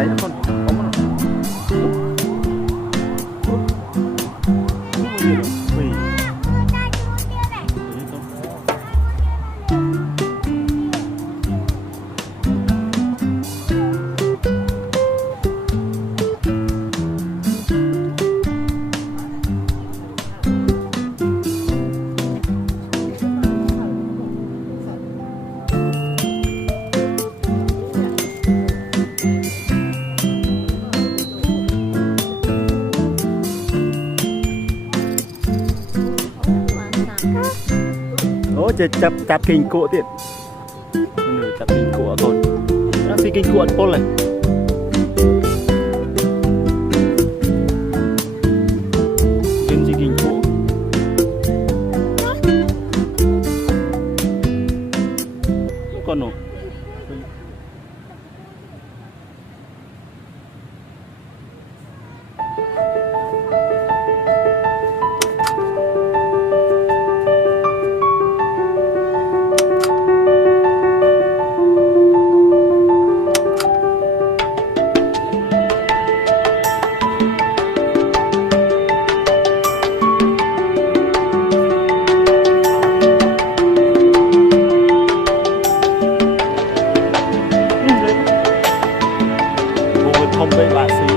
đấy nó con không chắp kinh cua tiệt chắp kinh cua còn đang xí kinh cua tốt này kinh xí kinh cua con nổ không với bà xí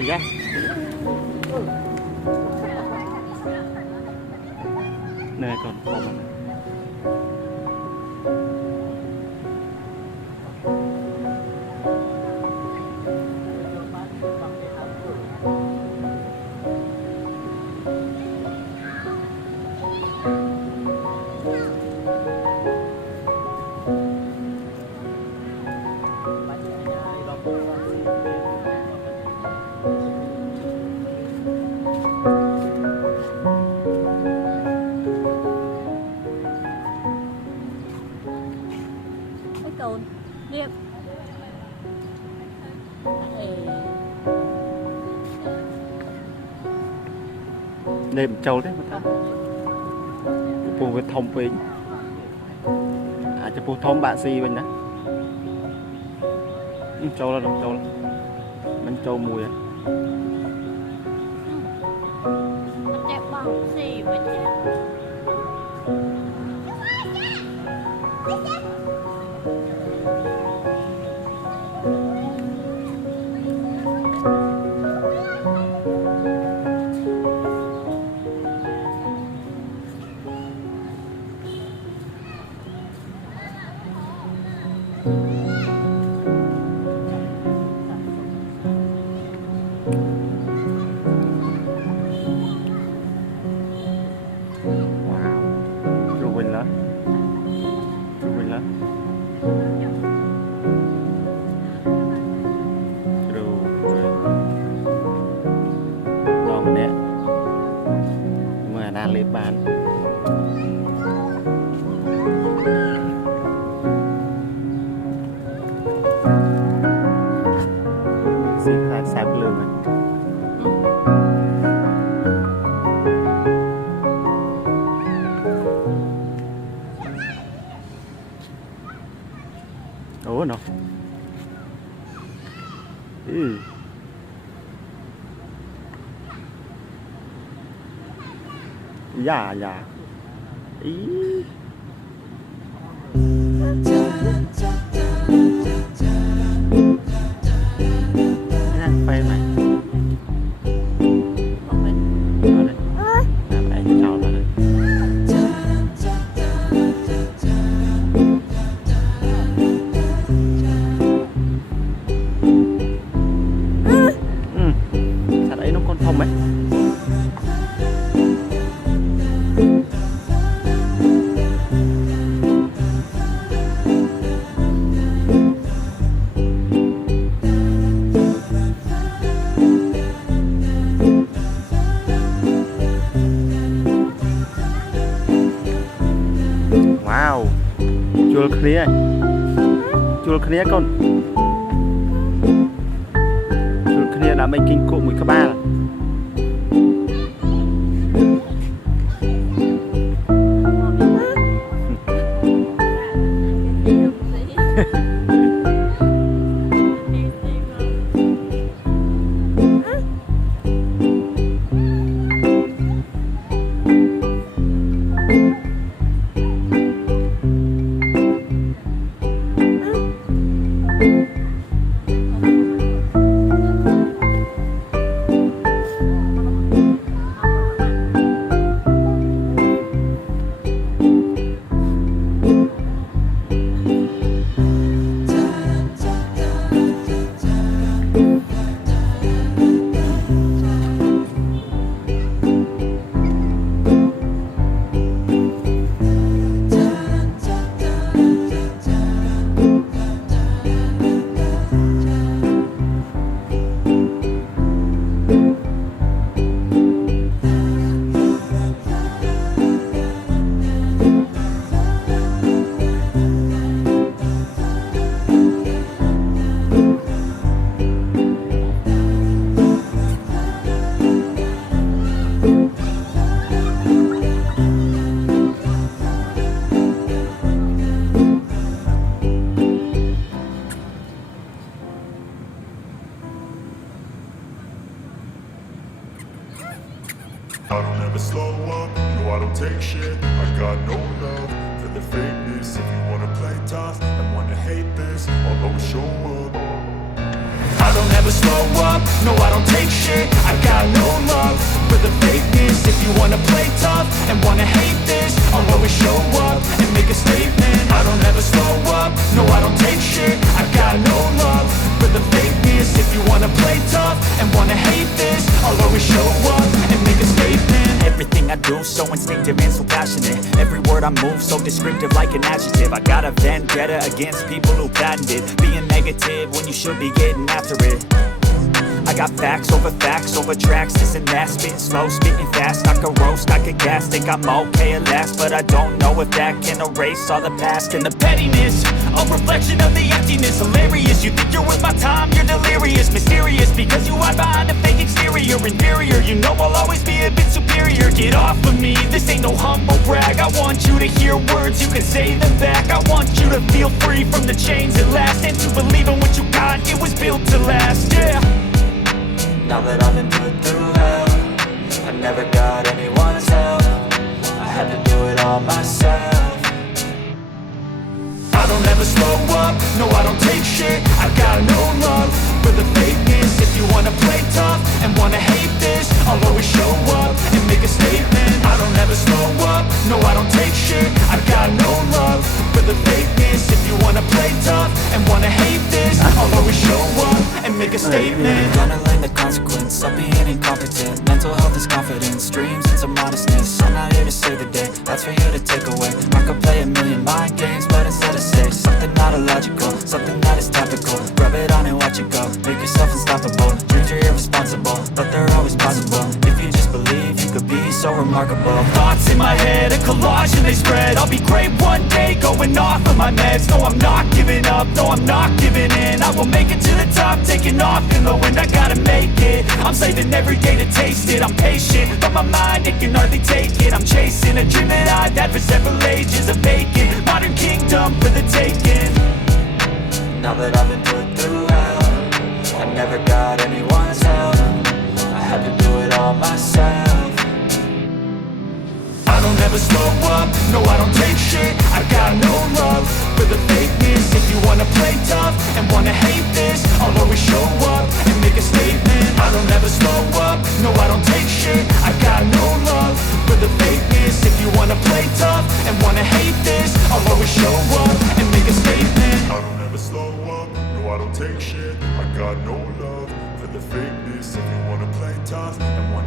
Iya. Này còn không. Cồn điệp đêm trâu đấy mà ta phù với thông phí cho phù thông bạn si bên đó trâu là đồng trâu là bên trâu mùi á đẹp bằng xì vậy chứ lên bàn. Xí khai sạp lương này. Ủa nó dạ dạ ý phê này làm lại chào nó ไหมว้าวជួលគ្នាជួលគ្នាកូនជួលគ្នាដើម្បីគិញគក់មួយក្បាលI don't ever slow up, no I don't take shit. I got no love for the fakeness. If you wanna play tough and wanna hate this, I'll always show up. I don't ever slow up, no I don't take shit. I got no love for the fakeness. If you wanna play tough and wanna hate this, I'll always show up and make a statement. I don't ever slow up, no I don't take shit. I got no love for the fakeness. If you wanna play tough and wanna hate this, I'll always show up and make a statement. Everything I do so instinctive and so passionate. Every word I move so descriptive like an adjective. I got a vendetta against people who patented being negative when you should be getting after it. I got facts over tracks, this and that. Spitting slow, spitting fast. I could roast, I could gas. Think I'm okay at last, but I don't know if that can erase all the past. And the pettiness, a reflection of the emptiness. Hilarious, you think you're worth my time, you're delirious. Mysterious, because you hide behind a fake exterior. Inferior, you know I'll always be a bit superior. Get off of me, this ain't no humble brag. I want you to hear words, you can say them back. I want you to feel free from the chains at last, and to believe in what you got, it was built to last, yeah. Now that I've been put through hell, I never got anyone's help. I had to do it all myself. I don't ever slow up, no I don't take shit. I got no love for the fakeness. If you wanna play tough and wanna hate this, I'll always show up and make a statement. I don't ever slow up, no I don't take shit. I got no love for the fakeness. If you wanna play tough and wanna hate this, I'll always show up and make a statement. Gonna learn the consequence of being incompetent. Mental health is confidence, dreams and some modestness. I'm not here to save the day, that's for you to take away. I could play a million mind games, but instead I say something not illogical, something that is topical. Rub it on and watch it go, make yourself unstoppable. Dreams are irresponsible, but they're always possible. If you just believe, you could be so remarkable. Thoughts in my head, a collage and they spread. I'll be great one day, going off of my meds. No, I'm not giving up, no, I'm not giving in. I will make it to the top, taking off in the wind. I gotta make it, I'm saving every day to taste it. I'm patient, but my mind, it can hardly take it. I'm chasing a dream that I've had for several ages. A vacant, modern kingdom for the taking. Now that I've been put through hell, I never got anyone's help. I had to do it all myself. I don't ever slow up, no I don't take shit. I got no love for the fakeness. If you wanna play tough and wanna hate this, I'll always show up and make a statement. I don't ever slow up, no I don't take shit. I got no love for the fakeness. If you wanna play tough and wanna hate this, I'll always show up and make a statement. I don't ever slow up, no I don't take shit. I got no love for the fakeness. If you wanna play tough and wanna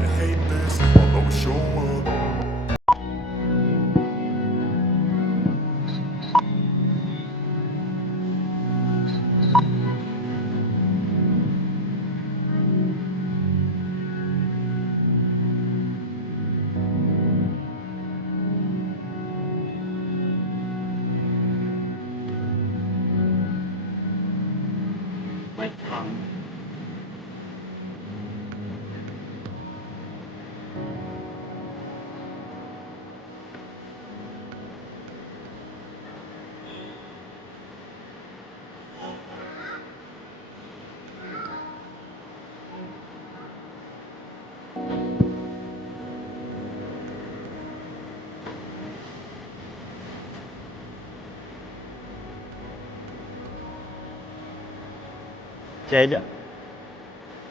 chạy đó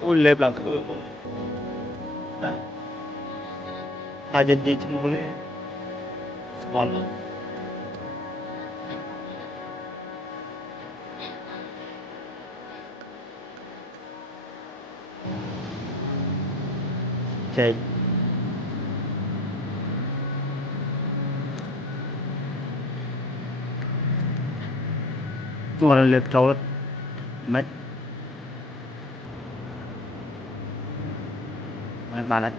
ôi lẹp là hai nhân gì chung với ngon chạy ngon lẹp trâu lắm mấy mấy bà này